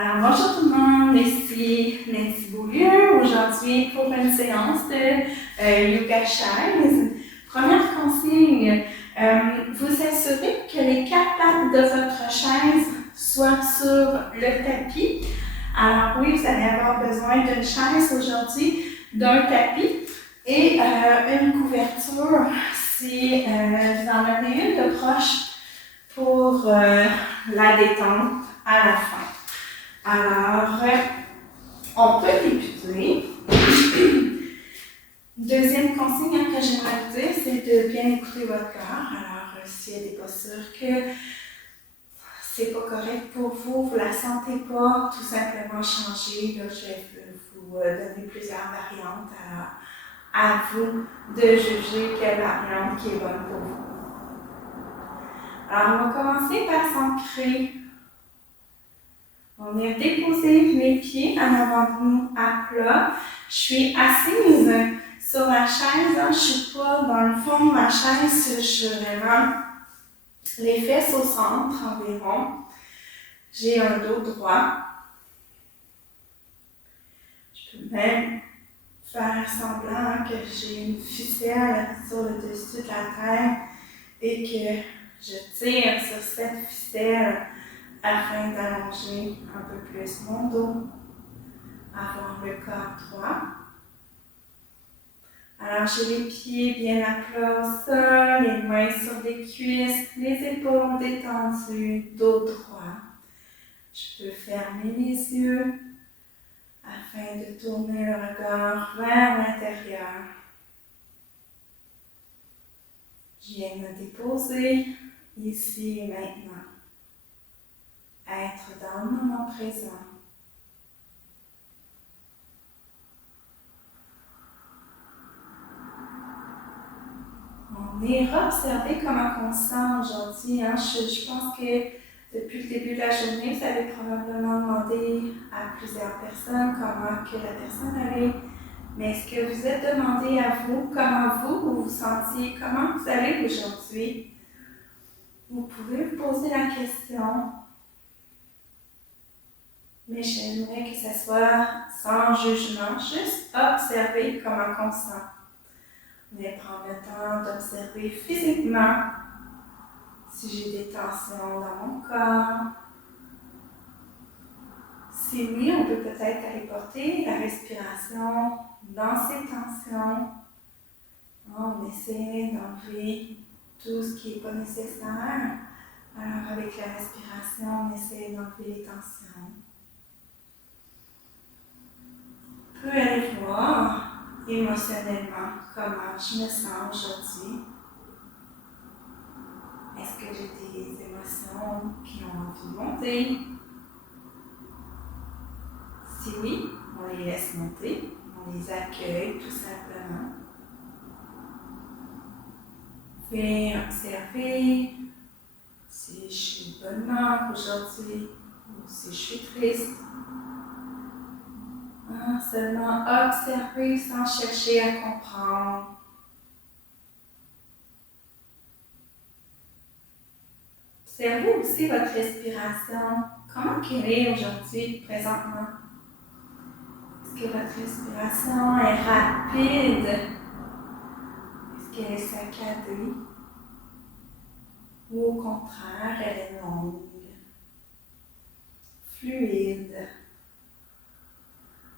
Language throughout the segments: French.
Alors, bonjour tout le monde, ici Nancy Beaulieu, aujourd'hui pour une séance de yoga chaise. Première consigne, vous assurez que les quatre pattes de votre chaise soient sur le tapis. Alors oui, vous allez avoir besoin d'une chaise aujourd'hui, d'un tapis et une couverture si vous en avez une de proche pour la détente à la fin. Alors, on peut débuter. Deuxième consigne que j'aimerais vous dire, c'est de bien écouter votre corps. Alors, s'il y a des postures que c'est pas correct pour vous, vous la sentez pas, tout simplement changer. Là, je vais vous donner plusieurs variantes. Alors, à vous de juger quelle variante qui est bonne pour vous. Alors, on va commencer par s'ancrer. On vient déposer mes pieds en avant de nous à plat. Je suis assise sur la chaise. Je ne suis pas dans le fond de ma chaise. Je suis vraiment les fesses au centre environ. J'ai un dos droit. Je peux même faire semblant que j'ai une ficelle sur le dessus de la tête et que je tire sur cette ficelle afin d'allonger un peu plus mon dos, avoir le corps droit. Alors, j'ai les pieds bien à plat au sol, les mains sur les cuisses, les épaules détendues, dos droit. Je peux fermer les yeux afin de tourner le regard vers l'intérieur. Je viens me déposer ici et maintenant. Être dans le moment présent. On ira observer comment on se sent aujourd'hui. Je pense que depuis le début de la journée, vous avez probablement demandé à plusieurs personnes comment que la personne allait. Mais est-ce que vous êtes demandé à vous comment vous vous sentiez, comment vous allez aujourd'hui? Vous pouvez vous poser la question. Mais j'aimerais que ce soit sans jugement, juste observer comment on se sent. Mais prendre le temps d'observer physiquement si j'ai des tensions dans mon corps. Si oui, on peut peut-être aller porter la respiration dans ces tensions. On essaie d'enlever tout ce qui n'est pas nécessaire. Alors avec la respiration, on essaie d'enlever les tensions. On peut aller voir émotionnellement comment je me sens aujourd'hui. Est-ce que j'ai des émotions qui ont envie de monter? Si oui, on les laisse monter, on les accueille tout simplement. Puis observer si je suis de bonne humeur aujourd'hui ou si je suis triste. Seulement observer sans chercher à comprendre. Observez aussi votre respiration. Comment qu'elle est aujourd'hui, présentement? Est-ce que votre respiration est rapide? Est-ce qu'elle est saccadée? Ou au contraire, elle est longue, fluide?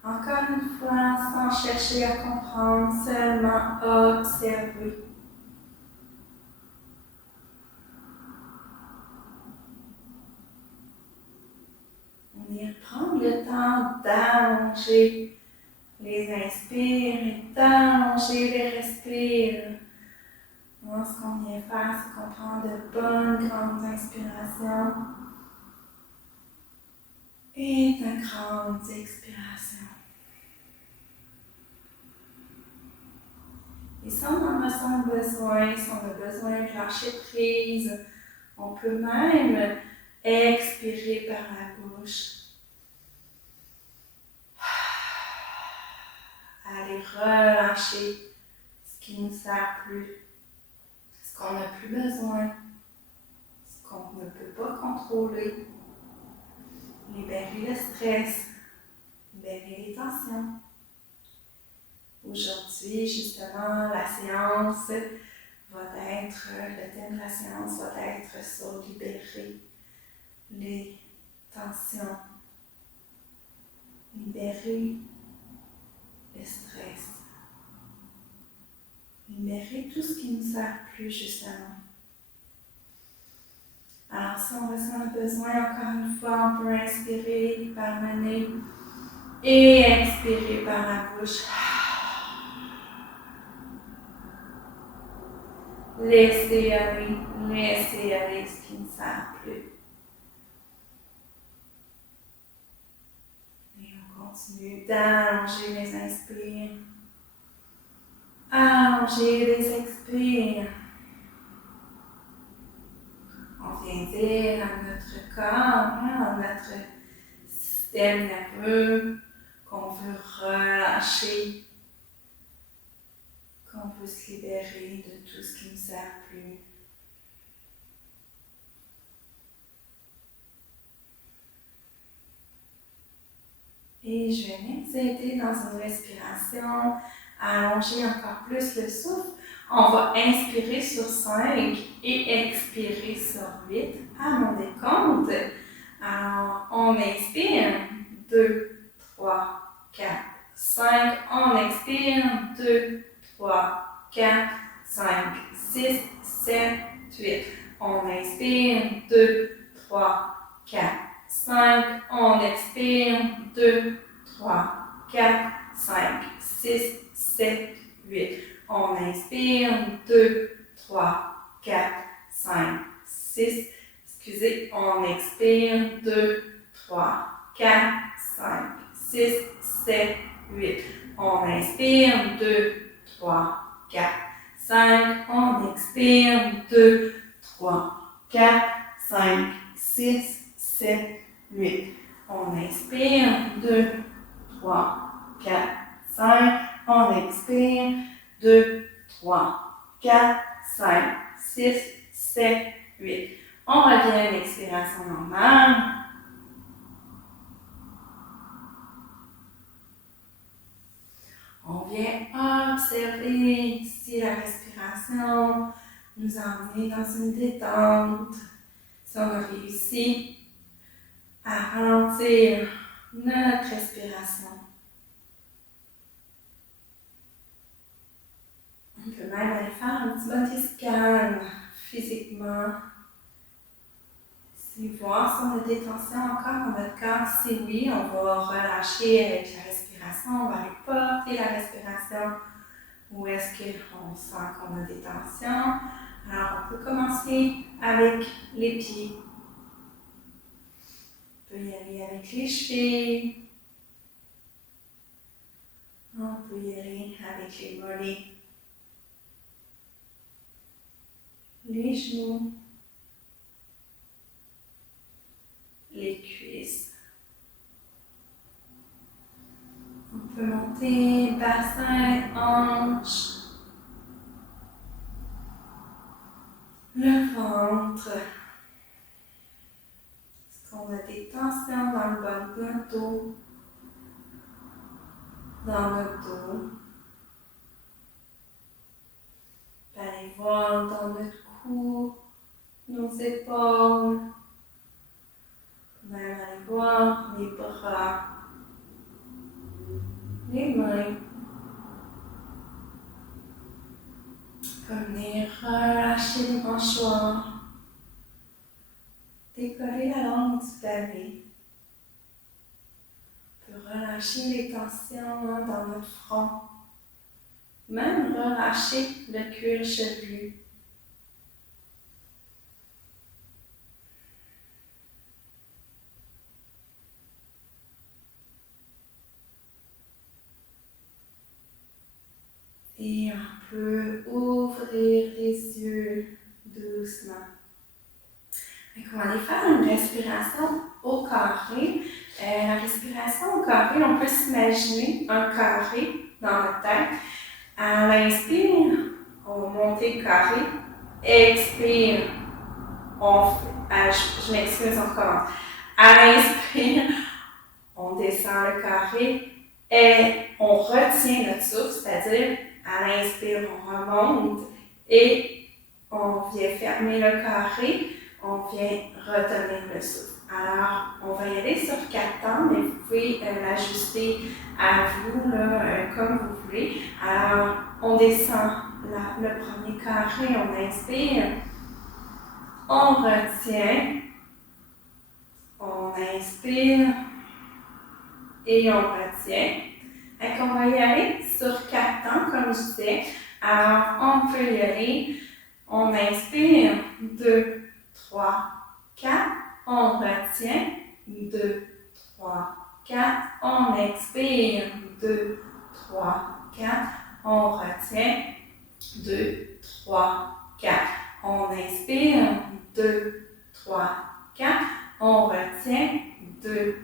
Encore une fois, sans chercher à comprendre, seulement observer. On y prend le temps d'allonger les inspires et d'allonger les respires. Ce qu'on vient faire, c'est qu'on prend de bonnes grandes inspirations et de grandes expirations. Et si on en ressent besoin, si on a besoin de lâcher prise, on peut même expirer par la bouche. Aller relâcher ce qui ne nous sert plus, ce qu'on n'a plus besoin, ce qu'on ne peut pas contrôler, libérer le stress, libérer les tensions. Aujourd'hui, justement, la séance va être, le thème de la séance va être sur libérer les tensions, libérer le stress, libérer tout ce qui ne nous sert plus, justement. Alors, si on ressent le besoin, encore une fois, on peut inspirer par le nez et expirer par la bouche. Laissez aller ce qui ne sert plus. Et on continue d'allonger les inspires, allonger les expires. On vient dire à notre corps, à notre système nerveux qu'on veut relâcher, qu'on veut se libérer de tout ce qui ne nous sert plus. Et je vais vous aider dans une respiration à allonger encore plus le souffle. On va inspirer sur 5 et expirer sur 8 à mon décompte. Alors, on inspire 2, 3, 4, 5. On expire 2, 3, 4, 5, 6, 7, 8. On inspire 2, 3, 4, 5. On expire 2, 3, 4, 5, 6, 7, 8. On inspire 2, 3, 4, 5, 6. Excusez, on expire 2, 3, 4, 5, 6, 7, 8. On inspire 2, 3, 4, 5. On expire 2, 3, 4, 5, 6, 7, 8. On inspire 2, 3, 4, 5. On expire 2, 3, 4, 5, 6, 7, 8. On revient à une expiration normale. On vient observer si la respiration nous a emmenés dans une détente, si on a réussi à ralentir notre respiration. On peut même aller faire un petit body scan physiquement. Si voir si on a des tensions encore dans notre corps. Si oui, on va relâcher avec la respiration. On va aller porter la respiration. Où est-ce qu'on sent qu'on a des tensions? Alors, on peut commencer avec les pieds. On peut y aller avec les chevilles. On peut y aller avec les mollets. Les genoux, les cuisses. On peut monter bassin, hanche, le ventre. Est-ce qu'on a des tensions dans le bas de notre dos, dans notre dos? On peut aller voir dans notre cou, nos épaules. On peut même aller voir les bras, les mains. On peut venir relâcher les mâchoires, décoller la langue du pavé. On peut relâcher les tensions dans notre front. Même relâcher le cuir chevelu. Et on peut ouvrir les yeux doucement. Donc, on va aller faire une respiration au carré. La respiration au carré, on peut s'imaginer un carré dans notre tête. À l'inspire, on va monter le carré. Expire, on fait, je m'excuse, on recommence. À l'inspire, carré et on retient notre souffle, c'est-à-dire à l'inspire, on remonte et on vient fermer le carré, on vient retenir le souffle. Alors, on va y aller sur 4 temps, mais vous pouvez l'ajuster à vous, là, comme vous voulez. Alors, on descend le premier carré, on inspire, on retient, on inspire et on retient. Donc, on va y aller sur 4 temps, comme je disais. Alors, on peut y aller. On inspire, 2, 3, 4. On retient, 2, 3, 4. On expire, 2, 3, 4. On retient, 2, 3, 4. On inspire, 2, 3, 4. On retient, 2,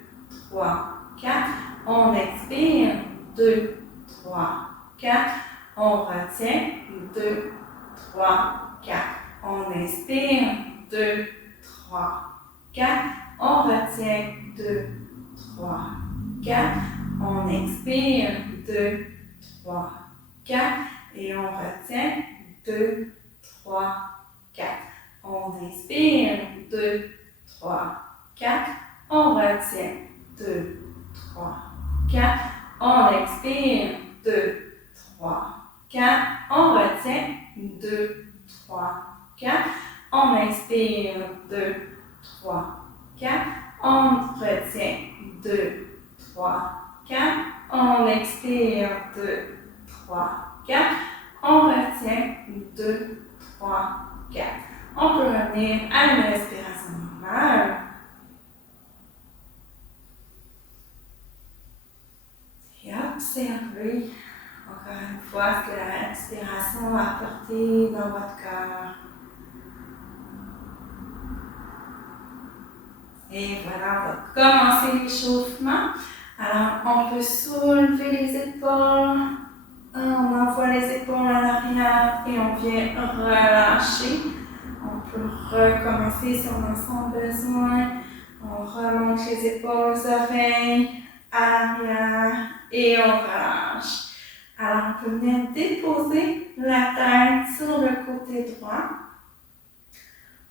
3, 4. On expire, 2, 3, 4. On retient, 2, 3, 4. On inspire, 2, 3, 4. On retient, 2, 3, 4. On expire, 2, 3, 4. Et on retient, 2, 3, 4. On inspire, 2, 3, 4. On retient, 2, 3, 4. On expire, 2, 3, 4. On retient, 2, 3, 4. On inspire, 2, 3, 4. On retient, 2, 3, 4. On expire, 2, 3, 4. On retient, 2, 3, 4. On peut revenir à une respiration normale. Et observez encore une fois ce que la respiration va apporter dans votre cœur. Et voilà, on va commencer l'échauffement. Alors, on peut soulever les épaules. On envoie les épaules à l'arrière et on vient relâcher. On peut recommencer si on en sent besoin. On remonte les épaules aux oreilles, à l'arrière et on relâche. Alors, on peut venir déposer la tête sur le côté droit.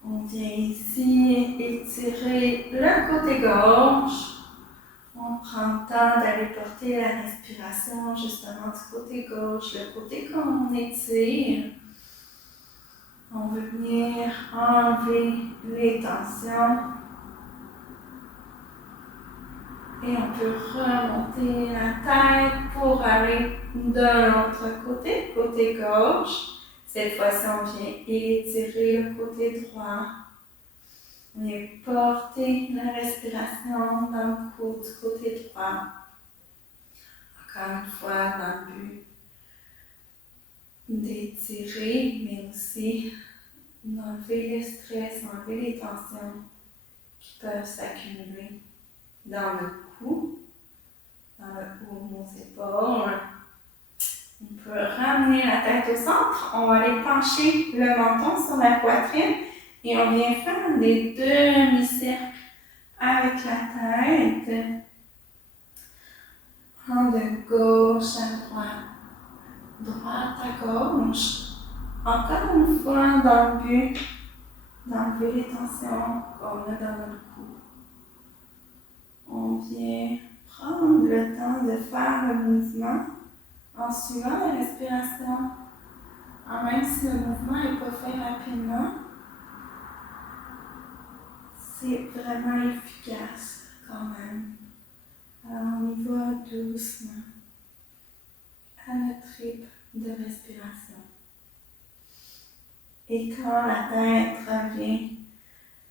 On vient ici étirer le côté gauche. On prend le temps d'aller porter la respiration justement du côté gauche, le côté qu'on étire. On veut venir enlever les tensions. Et on peut remonter la tête pour aller de l'autre côté, côté gauche. Cette fois-ci, on vient étirer le côté droit. On vient porter la respiration dans le cou du côté droit. Encore une fois, dans le but d'étirer, mais aussi d'enlever le stress, enlever les tensions qui peuvent s'accumuler dans le cou, dans le haut de nos épaules. On peut ramener la tête au centre. On va aller pencher le menton sur la poitrine et on vient faire des demi-cercles avec la tête. De gauche à droite, droite à gauche. Encore une fois, dans le but d'enlever les tensions qu'on a dans notre cou. On vient prendre le temps de faire le mouvement en suivant la respiration. Même si le mouvement n'est pas fait rapidement, c'est vraiment efficace quand même. Alors on y va doucement à notre rythme de respiration. Et quand la tête revient,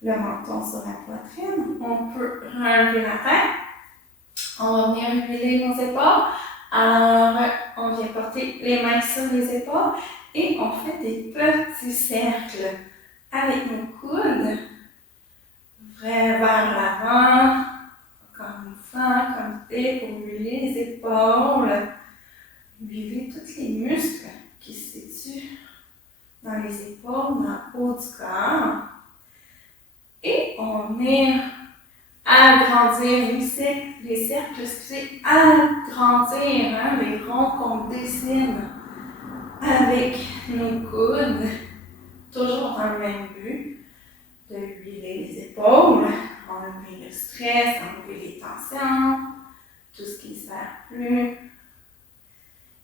le menton sur la poitrine, on peut relever la tête. On va venir huiler nos épaules. Alors, on vient porter les mains sur les épaules et on fait des petits cercles avec nos coudes vers l'avant. Encore une fois, comme t'es pour huiler les épaules, huiler tous les muscles qui se situent dans les épaules, dans le haut du corps. Et on vient à agrandir les cercles, excusez, agrandir les ronds qu'on dessine avec nos coudes, toujours dans le même but, de huiler les épaules, enlever le stress, enlever les tensions, tout ce qui ne sert plus.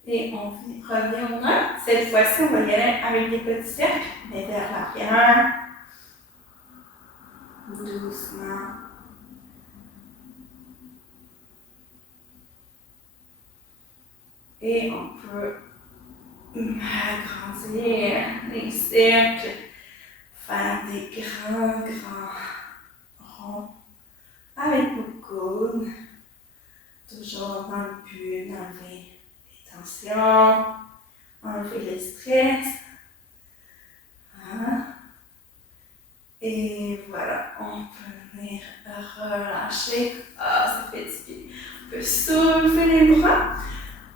Et on revient au nœud. Cette fois-ci, on va y aller avec des petits cercles, mais vers l'arrière, doucement. Et on peut agrandir les cercles, faire des grands ronds avec nos coudes, toujours dans le but d'enlever les tensions, enlever le stress. Et voilà, on peut venir relâcher. Ça fait du bien. On peut soulever les bras.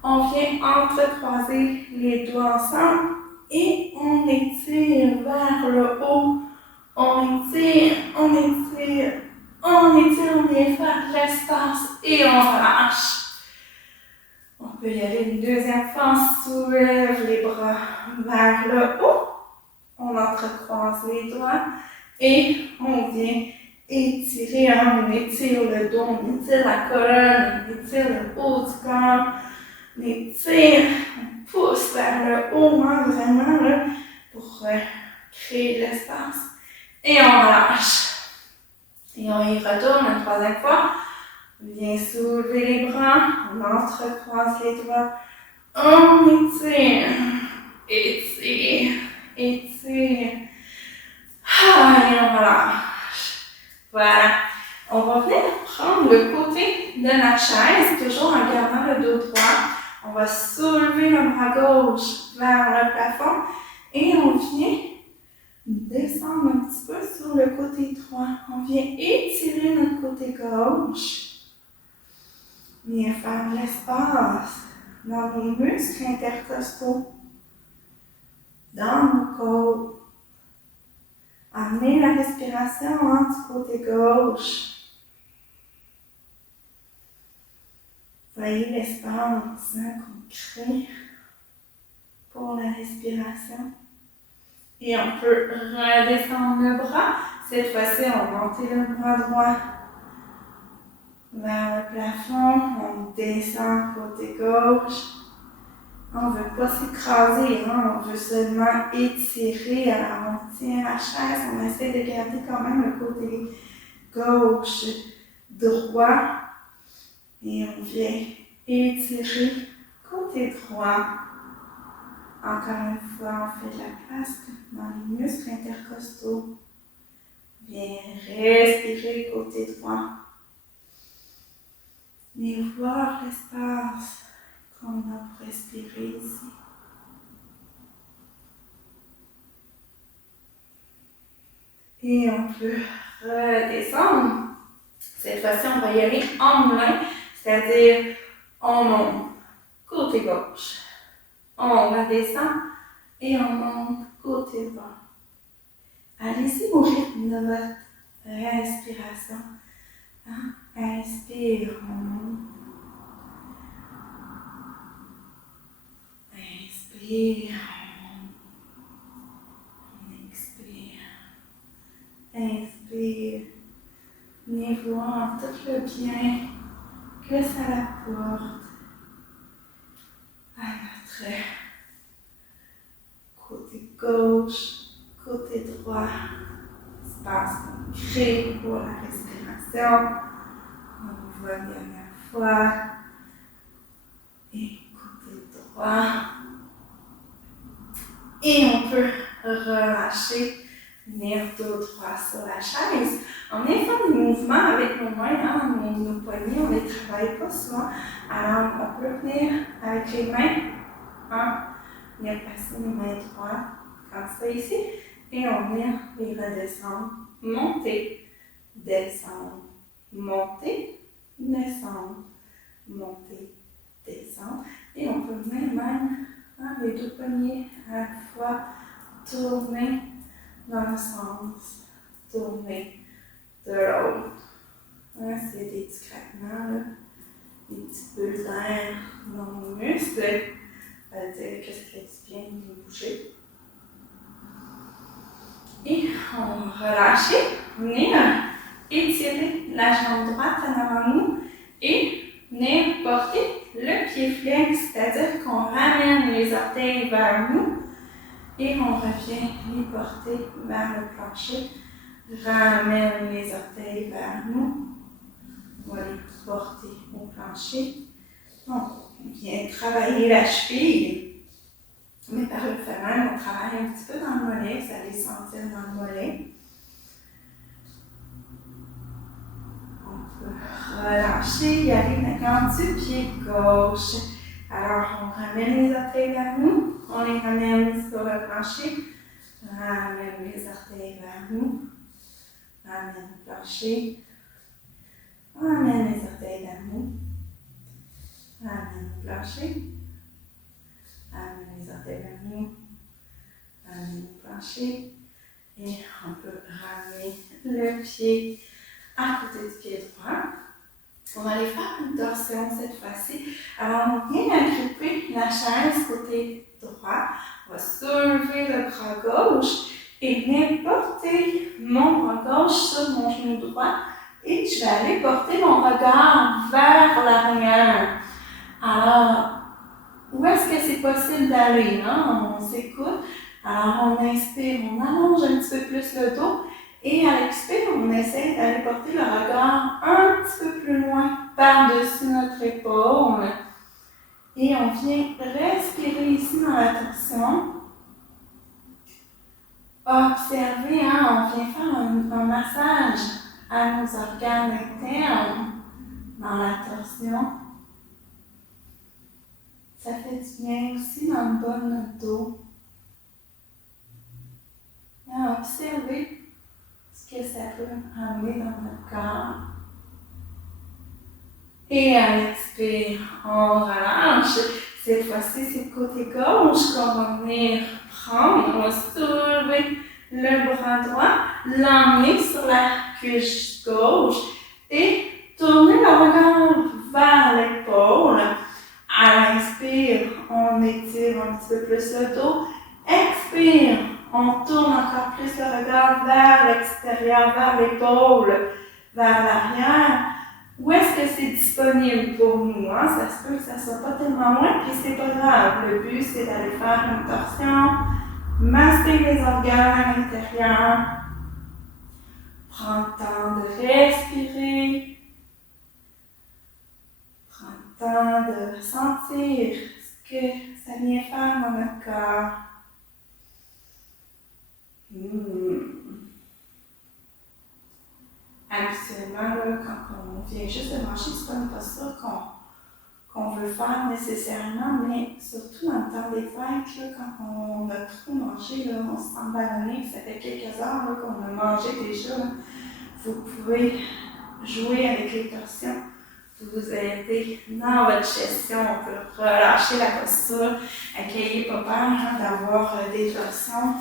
On vient entrecroiser les doigts ensemble et on étire vers le haut. On étire, on étire, on étire, on vient faire l'espace et on relâche. On peut y aller une deuxième fois, on soulève les bras vers le haut. On entrecroise les doigts et on vient étirer, on étire le dos, on étire la colonne, on étire le haut du corps. On étire, on pousse vers le haut, vraiment, là, pour créer de l'espace. Et on relâche. Et on y retourne une troisième fois. On vient soulever les bras, on entrecroise les doigts. On étire, étire, étire. Et on relâche. Voilà. On va venir prendre le côté de la chaise, toujours en gardant le dos droit. On va soulever le bras gauche vers le plafond et on vient descendre un petit peu sur le côté droit. On vient étirer notre côté gauche. Viens faire l'espace dans nos muscles intercostaux, dans nos côtes. Amener la respiration du côté gauche. Voyez l'espace qu'on crée pour la respiration. Et on peut redescendre le bras. Cette fois-ci, on va monter le bras droit vers le plafond. On descend côté gauche. On ne veut pas s'écraser, on veut seulement étirer. Alors on tient la chaise, on essaie de garder quand même le côté gauche, droit. Et on vient étirer côté droit. Encore une fois, on fait de la place dans les muscles intercostaux. Viens respirer côté droit. Et voir l'espace qu'on a pour respirer ici. Et on peut redescendre. Cette fois-ci, on va y aller en moulin, c'est-à-dire on monte côté gauche. On redescend et on monte côté droit. Allez-y au rythme de votre respiration. Inspire, on monte. Inspire, on expire. Inspire. Venez voir tout le bien que ça apporte à notre côté gauche, côté droit. Espace qu'on crée pour la respiration. On voit une dernière fois. Et côté droit. Et on peut relâcher, venir dos droit sur la chaise. On vient faire des mouvements avec nos mains, nos poignets, on ne les travaille pas souvent. Alors, on peut venir avec les mains, venir passer les mains droites, comme ça ici, et on vient les redescendre, monter, descendre, monter, descendre, monter, descendre. Et on peut venir même, les deux poignets à la fois, tourner dans le sens, tourner de l'autre. Hein, s'il y a des petits craquements, là, des petites bulles d'air dans nos muscles, ça veut dire que ça fait du bien de bouger. Et on va relâcher, venir étirer la jambe droite en avant nous et venir porter le pied flex, c'est-à-dire qu'on ramène les orteils vers nous et on revient les porter vers le plancher. Ramène les orteils vers nous. On va les porter au plancher. Donc, on vient travailler la cheville. Mais par le fait même, on travaille un petit peu dans le mollet, vous allez sentir dans le mollet. On peut relâcher, y aller maintenant du pied gauche. Alors, on ramène les orteils vers nous, on les ramène sur le plancher, ramène les orteils vers nous, ramène le plancher, ramène les orteils vers nous, ramène le plancher, ramène les orteils vers nous, ramène le plancher, et on peut ramener le pied à côté du pied droit. On va aller faire une torsion cette fois-ci. Alors, on vient agripper la chaise côté droit. On va soulever le bras gauche et venir porter mon bras gauche sur mon genou droit. Et je vais aller porter mon regard vers l'arrière. Alors, où est-ce que c'est possible d'aller? Hein? On s'écoute. Alors, on inspire, on allonge un petit peu plus le dos. Et à l'expire, on essaie d'aller porter le regard un petit peu plus loin par-dessus notre épaule. Et on vient respirer ici dans la torsion. Observez, hein, on vient faire un massage à nos organes internes dans la torsion. Ça fait du bien aussi dans le bas de notre dos. Et observez ce que ça peut amener dans notre corps. Et à l'expire, on relâche. Cette fois-ci, c'est le côté gauche qu'on va venir prendre. On va soulever le bras droit, l'emmener sur la cuisse gauche et tourner le regard vers l'épaule. À l'inspire, on étire un petit peu plus le dos. Expire, on tourne encore plus le regard vers l'extérieur, vers l'épaule, vers l'arrière. Où est-ce que c'est disponible pour nous? Hein? Ça se peut que ça ne soit pas tellement loin, puis c'est pas grave. Le but, c'est d'aller faire une torsion, masser les organes à l'intérieur. Prends le temps de respirer. Prends le temps de sentir ce que ça vient faire dans notre corps. Habituellement, là, quand on vient juste de manger, c'est pas une posture qu'on veut faire nécessairement, mais surtout dans le temps des fêtes, là, quand on a trop mangé, là, on se sent ballonné, ça fait quelques heures là, qu'on a mangé déjà. Là, vous pouvez jouer avec les torsions, vous aider dans votre gestion, on peut relâcher la posture, n'ayez pas peur hein, d'avoir des torsions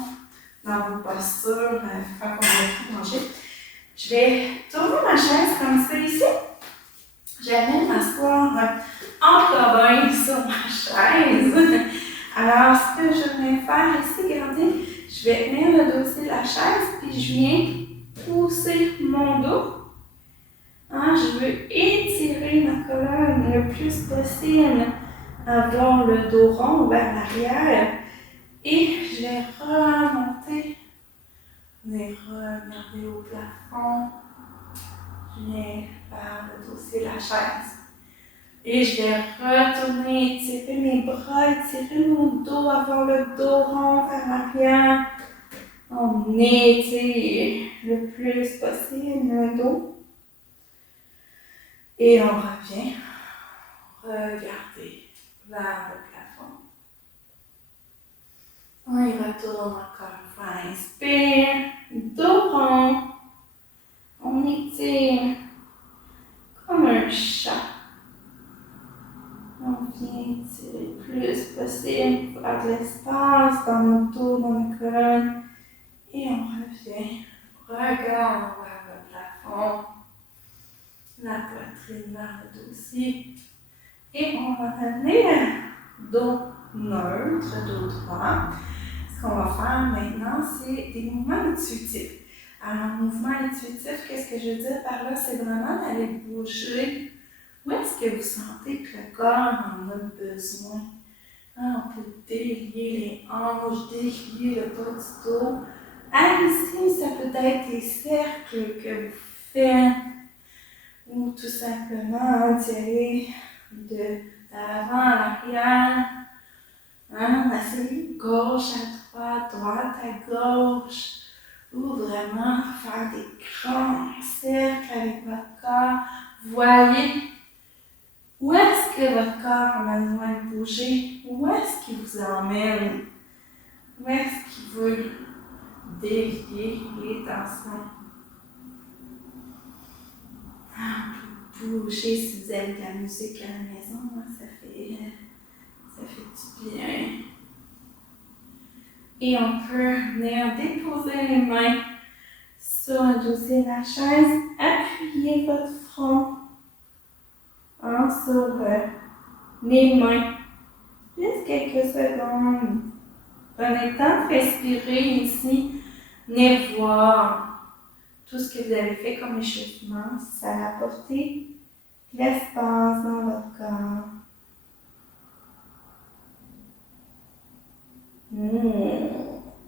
dans vos postures quand on a trop mangé. Je vais tourner ma chaise comme ça ici. Je vais m'asseoir en cobaye sur ma chaise. Alors, ce que je vais faire ici, regardez, je vais tenir le dossier de la chaise puis je viens pousser mon dos. Hein, je veux étirer ma colonne le plus possible, avoir le dos rond vers l'arrière et je vais remonter. Venez regarder au plafond. Je viens faire le dossier de la chaise. Et je vais retourner, étirer mes bras, étirer mon dos, avoir le dos rond vers l'arrière. On étire le plus possible le dos. Et on revient. Regardez vers le plafond. On y retourne encore une fois. Inspire, dos rond. On étire comme un chat. On vient étirer le plus possible, faire de l'espace dans notre dos, dans la colonne. Et on revient. Regarde vers le plafond. la poitrine vers le dos aussi. Et on va revenir dos neutre, dos droit. Ce qu'on va faire maintenant, c'est des mouvements intuitifs. Alors, mouvement intuitif, qu'est-ce que je veux dire par là? C'est vraiment d'aller bouger. Où est-ce que vous sentez que le corps en a besoin? On peut délier les hanches, délier le bas du dos. Ici, ça peut être des cercles que vous faites ou tout simplement tirer de l'avant à l'arrière. Essayer gauche à droite, droite à gauche. Ou vraiment faire des grands cercles avec votre corps. Voyez où est-ce que votre corps a besoin de bouger? Où est-ce qu'il vous emmène? Où est-ce qu'il veut dévier les tensions? Bouger si vous avez de la musique à la maison, ça fait du bien. Et on peut venir déposer les mains sur le dossier de la chaise, appuyez votre front sur les mains. Juste quelques secondes. Prenez le temps de respirer ici. Venez voir tout ce que vous avez fait comme échauffement, si ça a apporté l'espace dans votre corps.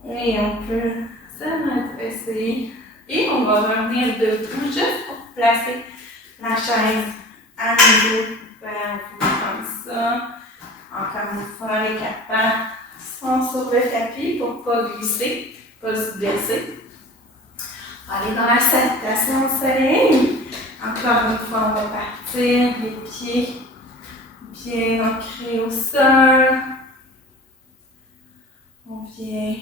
Et on peut se redresser. Et on va revenir debout juste pour placer la chaise à nouveau vers vous comme ça. Encore une fois, les quatre pattes sont sur le tapis pour ne pas glisser, pas se blesser. Allez dans la salutation au soleil. Encore une fois, on va partir, les pieds bien ancrés au sol. On vient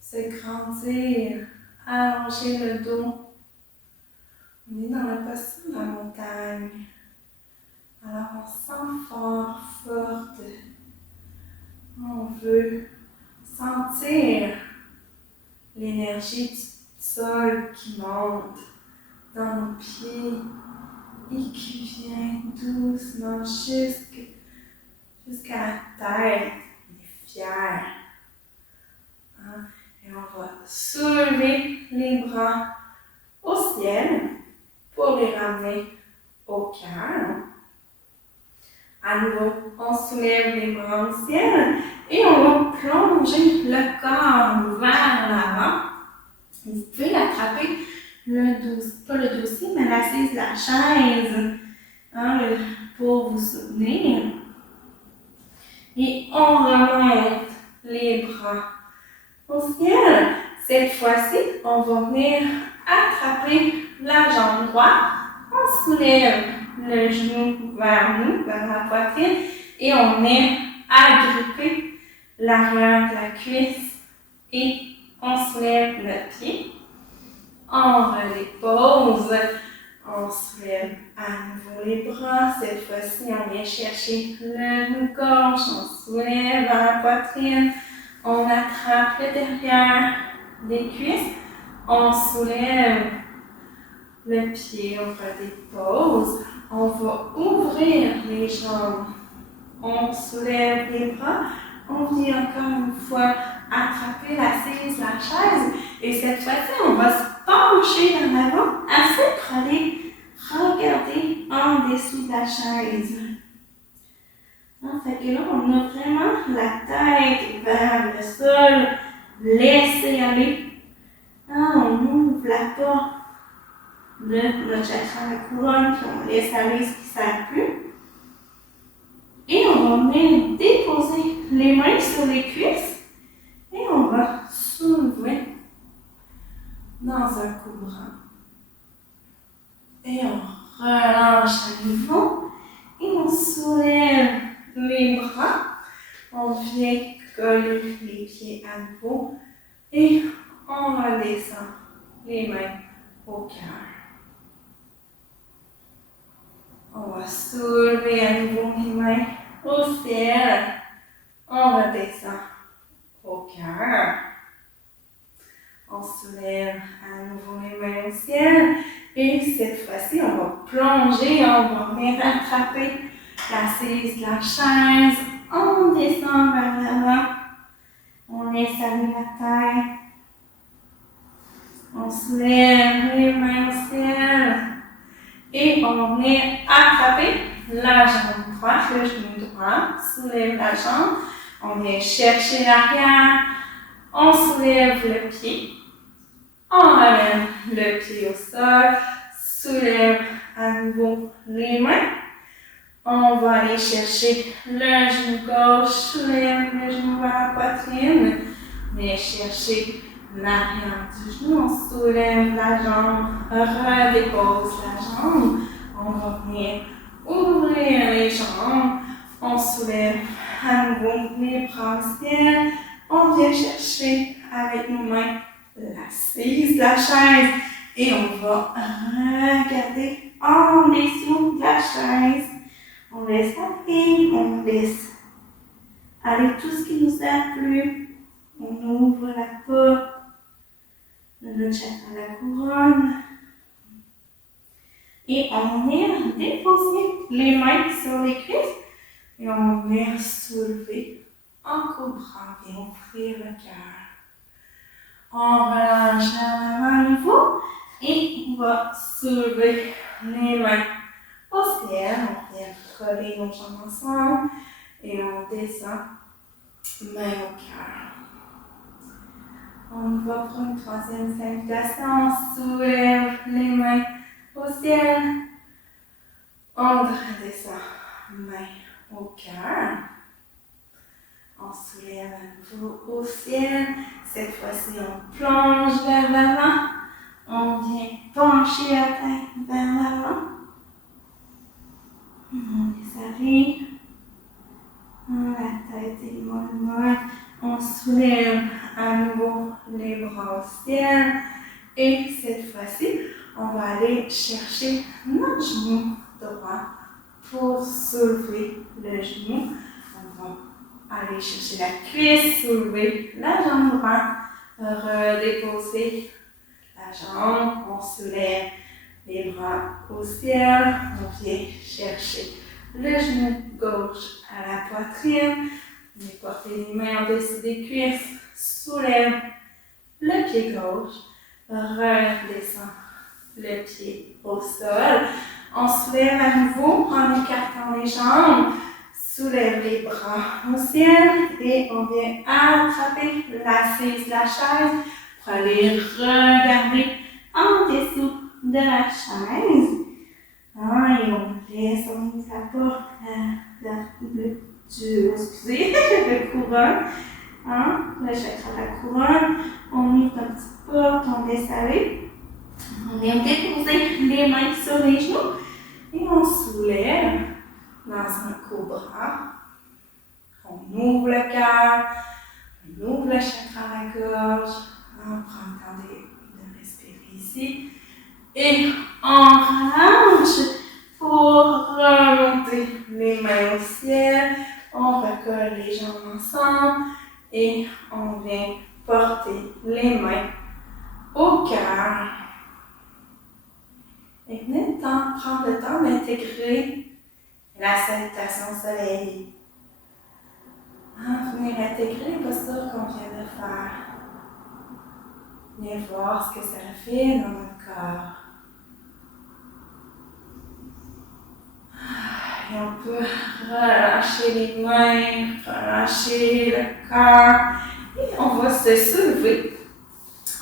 se grandir, allonger le dos. On est dans la posture de la montagne. Alors on sent fort, forte. On veut sentir l'énergie du sol qui monte dans nos pieds et qui vient doucement jusqu'à la tête. On est fiers. Et on va soulever les bras au ciel pour les ramener au cœur. À nouveau, on soulève les bras au ciel et on va plonger le corps vers l'avant. Vous pouvez attraper pas le dossier, mais l'assise de la chaise pour vous soutenir. Et on remonte les bras au ciel. Cette fois-ci, on va venir attraper la jambe droite. On soulève le genou vers nous, vers la poitrine, et on vient agripper l'arrière de la cuisse et on soulève le pied. On redépose, on soulève à nouveau les bras. Cette fois-ci, on vient chercher le genou gauche, on soulève vers la poitrine, on attrape le derrière des cuisses, on soulève le pied, on redépose, on va ouvrir les jambes, on soulève les bras, on vient encore une fois attraper l'assise de la chaise et cette fois-ci, on va se pencher en avant afin d'aller regarder en dessous de la chaise. Fait que là, on a vraiment la tête vers le sol, laissez aller. On ouvre la porte de notre chakra la couronne, puis on laisse aller ce qui ne sert plus. Et on va venir déposer les mains sur les cuisses et on va soulever dans un couvrant. Et on relâche à nouveau et on soulève les bras. On vient coller les pieds à nouveau et on redescend les mains au cœur. On va soulever à nouveau les mains au ciel. On redescend au cœur. On soulève à nouveau les mains au ciel. Et cette plonger, on va venir attraper l'assise de la chaise, on descend vers l'avant, on laisse aller la tête, on soulève les mains au ciel et on va venir attraper la jambe droite, le genou droit, soulève la jambe, on vient chercher l'arrière, on soulève le pied, on ramène le pied au sol, soulève à nouveau les mains. On va aller chercher le genou gauche, soulève le genou vers la poitrine. On vient chercher l'arrière du genou, on soulève la jambe, redépose la jambe. On va venir ouvrir les jambes, on soulève à nouveau les bras au ciel. On vient chercher avec nos mains l'assise de la chaise et on va regarder en dessous de la chaise. On laisse aller tout ce qui nous a plu. On ouvre la porte de notre chakra à la couronne. Et on vient déposer les mains sur les cuisses et on vient soulever en cobra et ouvrir le cœur. On relâche l'avant à nouveau et on va soulever les mains au ciel. On vient coller nos jambes ensemble et on descend main au cœur. On va pour une troisième salutation. On soulève les mains au ciel. On redescend main au cœur. On soulève à nouveau au ciel. Cette fois-ci, on plonge vers l'avant. On vient pencher la tête vers l'avant. On laisse aller. La tête est molle. On soulève à nouveau les bras au ciel. Et cette fois-ci, on va aller chercher notre genou droit pour soulever le genou. On va aller chercher la cuisse, soulever la jambe droite, redéposer la jambe, on soulève les bras au ciel, on vient chercher le genou gauche à la poitrine, on vient porter les mains au-dessus des cuisses, soulève le pied gauche, redescend le pied au sol, on soulève à nouveau en écartant les jambes, soulève les bras au ciel et on vient attraper l'assise de la chaise pour aller regarder en dessous de la chaise. Et on laisse, on ouvre la porte, le couronne, le chakra de la couronne. On ouvre notre petite porte, on laisse aller. On vient déposer les mains sur les genoux et on soulève dans un cobra. On ouvre le cœur, on ouvre le chakra à la gorge, on prend le temps de respirer ici et on relâche pour remonter les mains au ciel. On recolle les jambes ensemble et on vient porter les mains au cœur. Et venez prendre le temps d'intégrer la salutation soleil. Venir intégrer les postures qu'on vient de faire. Venir voir ce que ça fait dans notre corps. Et on peut relâcher les mains, relâcher le corps. Et on va se soulever.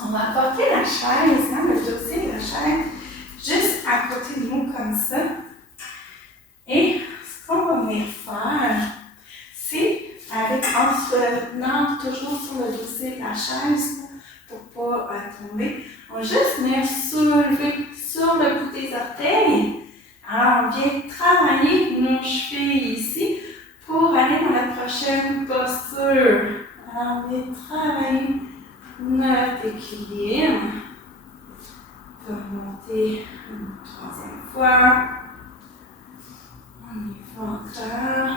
On va porter la chaise, le dossier de la chaise, juste à côté de nous comme ça. Et ce qu'on va venir faire, c'est en se tenant toujours sur le dossier de la chaise pour ne pas tomber, on va juste venir soulever sur le bout des orteils. Alors, on vient travailler nos chevilles ici pour aller dans la prochaine posture. Alors, on vient travailler notre équilibre. On peut monter une troisième fois. On y va encore.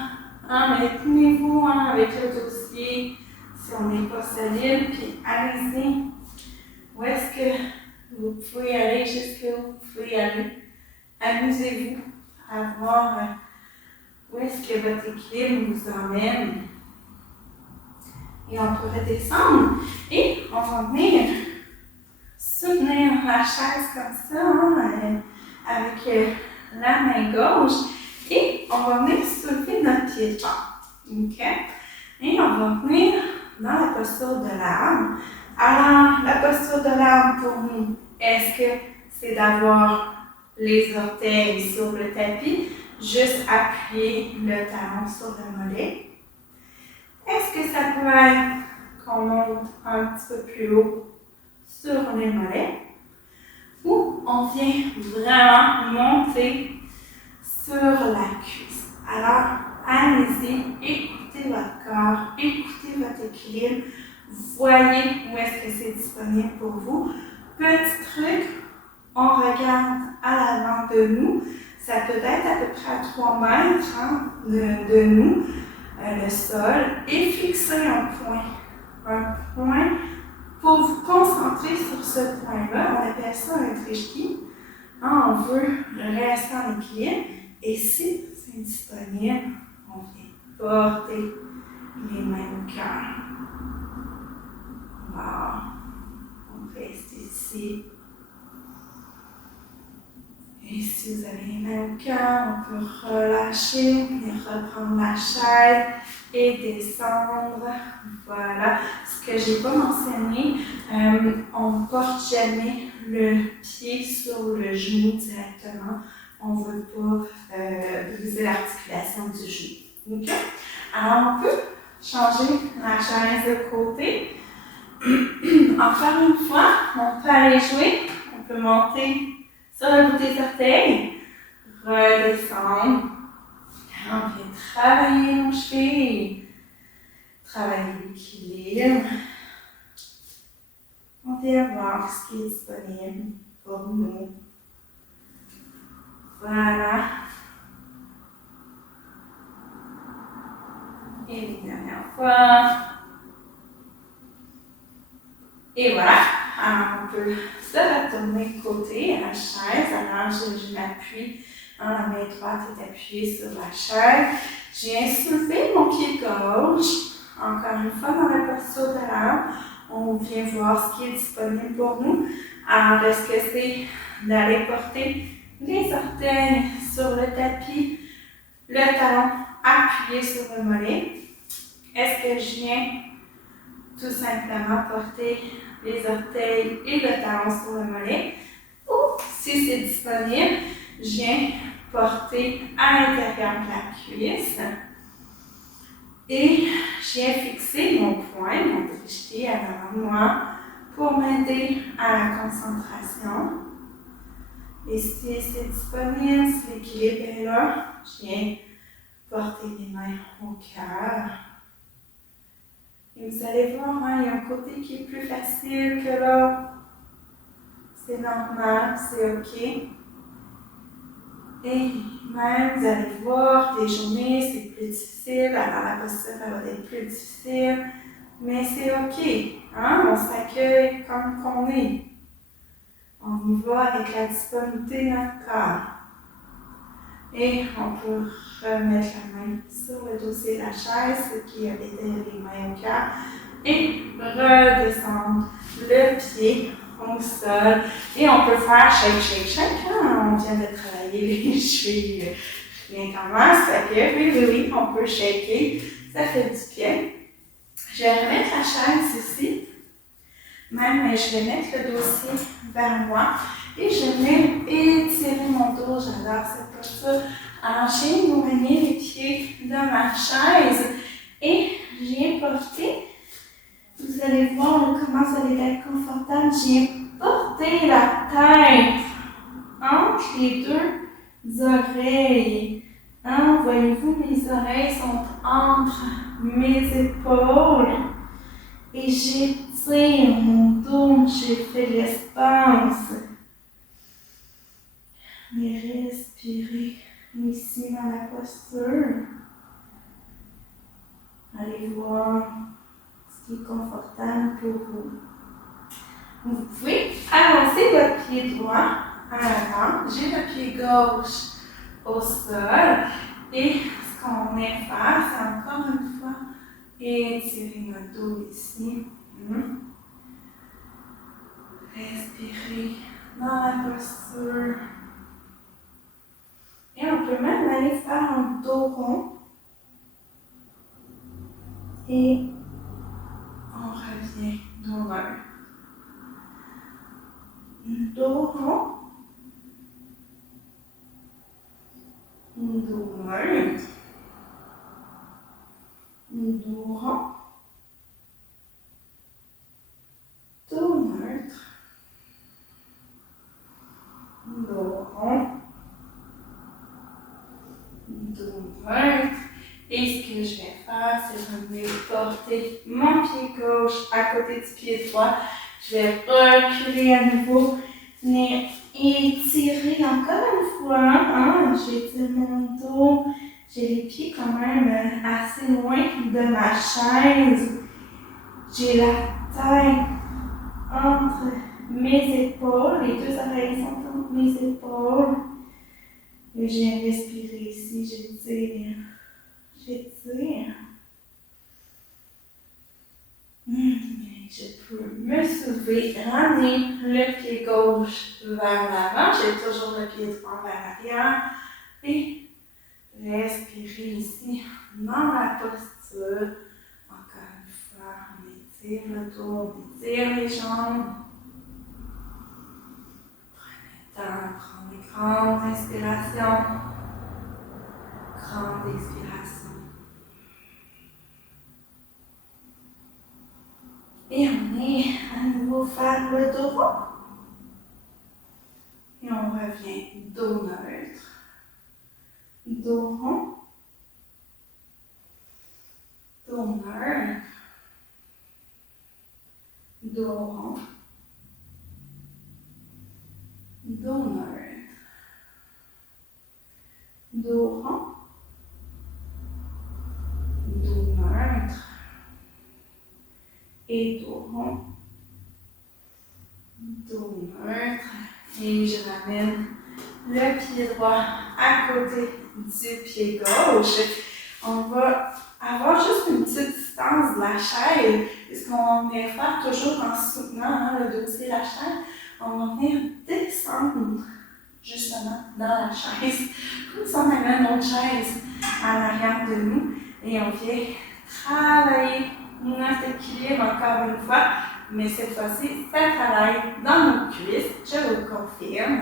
Maintenez-vous avec le dossier si on n'est pas solide, puis allez-y. Où est-ce que vous pouvez aller, jusqu'où vous pouvez aller. Amusez-vous. à voir où est-ce que votre équilibre vous emmène. Et on peut redescendre et on va venir soutenir la chaise comme ça, hein, avec la main gauche. Et on va venir soulever notre pied droit. OK? Et on va venir dans la posture de l'arbre. Alors, la posture de l'arbre pour nous, est-ce que c'est d'avoir les orteils sur le tapis, juste appuyer le talon sur le mollet? Est-ce que ça peut être qu'on monte un petit peu plus haut sur les mollets? Ou on vient vraiment monter sur la cuisse? Alors, allez-y, écoutez votre corps, écoutez votre équilibre, voyez où est-ce que c'est disponible pour vous. Petit truc, on regarde à l'avant de nous, ça peut être à peu près à 3 mètres de nous, le sol, et fixer un point pour vous concentrer sur ce point-là. On appelle ça un trichki. On veut rester en équilibre, et si c'est disponible, on vient porter les mains au cœur. Wow. On reste ici. Et si vous avez les mains au cœur, on peut relâcher et reprendre la chaise et descendre. Voilà. Ce que je n'ai pas mentionné, on ne porte jamais le pied sur le genou directement. On ne veut pas briser l'articulation du genou. OK? Alors, on peut changer la chaise de côté. Encore une fois, on peut aller jouer. On peut monter sur le bout des orteils, redescendre. On vient travailler nos chevilles, travailler l'équilibre. On vient voir ce qui est disponible pour nous. Voilà. Et une dernière fois. Et voilà. Alors, on peut se retourner côté à la chaise. Alors, je m'appuie. La main droite est appuyée sur la chaise. Je viens soulever mon pied gauche. Encore une fois, dans la posture de l'arbre, on vient voir ce qui est disponible pour nous. Alors, est-ce que c'est d'aller porter les orteils sur le tapis, le talon appuyé sur le mollet? Est-ce que je viens tout simplement porter les orteils et le talon sur le mollet? Ou, si c'est disponible, je viens porter à l'intérieur de la cuisse et je viens fixer mon poing, mon trichetier à l'avant de moi pour m'aider à la concentration. Et si c'est disponible, si l'équilibre est là, je viens porter les mains au cœur. Et vous allez voir, il y a un côté qui est plus facile que l'autre. C'est normal, c'est OK. Et même, vous allez voir, des journées, c'est plus difficile, alors la posture va être plus difficile, mais c'est OK. Hein? On s'accueille comme qu'on est. On y va avec la disponibilité de notre corps. Et on peut remettre la main sur le dossier de la chaise, ce qui avait les mains au cœur, et redescendre le pied au sol. Et on peut faire shake, shake, shake. Hein? On vient de travailler les chevilles. Rien commence, fait que oui, on peut shaker. Ça fait du bien. Je vais remettre la chaise ici. Même, je vais mettre le dossier vers moi. Et je vais étirer mon dos. J'adore cette posture. Alors, j'ai éloigné les pieds de ma chaise. Et je viens porter. Vous allez voir comment ça va être confortable. Je viens porter la tête entre les deux oreilles. Hein, voyez-vous, mes oreilles sont entre mes épaules. Et j'étire mon dos, j'ai fait l'espace. Et respirez ici dans la posture. Allez voir ce qui est confortable pour vous. Vous pouvez avancer votre pied droit en avant. J'ai le pied gauche au sol. Et ce qu'on vient faire, c'est encore une fois étirer notre dos ici. Respirer dans la posture. Et on peut même aller faire un dos rond. Et on revient dos neutre. Dos rond. Dos neutre. Dos rond. Dos neutre. Dos rond. Dos neutre. Et ce que je vais faire, c'est que je vais porter mon pied gauche à côté du pied droit. Je vais reculer à nouveau, venir étirer encore une fois. J'étire mon dos. J'ai les pieds quand même assez loin de ma chaise. J'ai la tête entre mes épaules. Les deux oreilles sont entre mes épaules. Et je viens respirer ici. J'étire. Je peux me soulever, ramener le pied gauche vers l'avant. J'ai toujours le pied droit vers l'arrière. Et respirer ici dans la posture. Encore une fois, on étire le dos, on étire les jambes. Prenez le temps de prendre une grande inspiration. Grande expiration. Et on est à nouveau faire le dos rond. Et on revient dos neutre. Dos rond. Dos neutre. Dos rond. Dos neutre. Dos rond. Dos neutre. Et dos rond. Dos neutre. Et je ramène le pied droit à côté du pied gauche. On va avoir juste une petite distance de la chaise. Et ce qu'on vient faire toujours en soutenant le dossier de la chaise, on va venir descendre justement dans la chaise. Comme si on avait une autre chaise en arrière de nous. Et on vient travailler notre équilibre encore une fois. Mais cette fois-ci, ça travaille dans nos cuisses, je vous le confirme.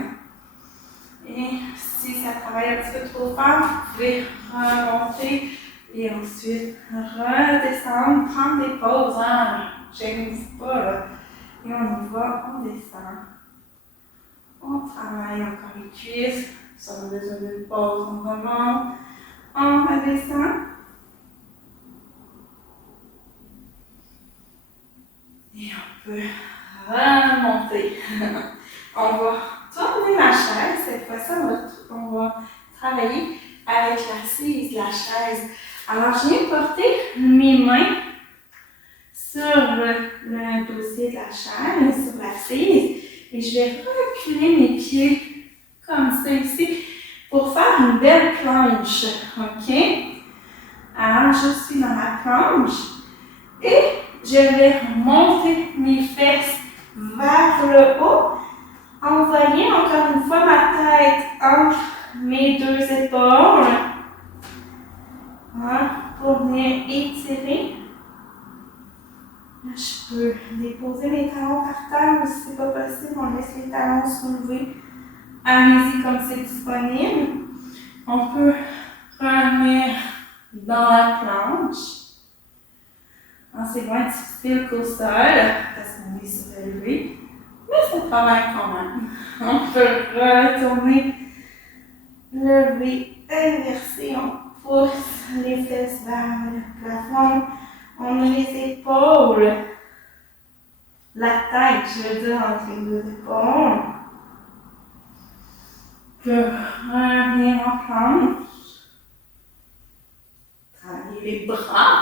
Et si ça travaille un petit peu trop fort, vous pouvez remonter et ensuite redescendre, prendre des pauses. Gênez-vous pas là. Et on y va, on descend. On travaille encore les cuisses. Si on a besoin d'une pause, on remonte. On redescend. Et on peut remonter. On va tourner la chaise. Cette fois-ci, on va travailler avec l'assise de la chaise. Alors, je viens porter mes mains sur le dossier de la chaise, sur l'assise. Et je vais reculer mes pieds comme ça ici pour faire une belle planche. OK? Alors, je suis dans la planche et je vais monter mes fesses vers le haut. Envoyer encore une fois ma tête entre mes deux épaules. Pour venir étirer. Je peux déposer mes talons par terre ou si ce n'est pas possible, on laisse les talons soulever. Allez-y comme c'est disponible. On peut revenir dans la planche. C'est moins difficile qu'au sol parce qu'on est surélevé. Mais ça travaille quand même. On peut retourner, lever, inverser. On pousse les fesses vers le plafond. On a les épaules. La tête, je veux dire, entre les deux épaules. On peut revenir en planche. Travailler les bras.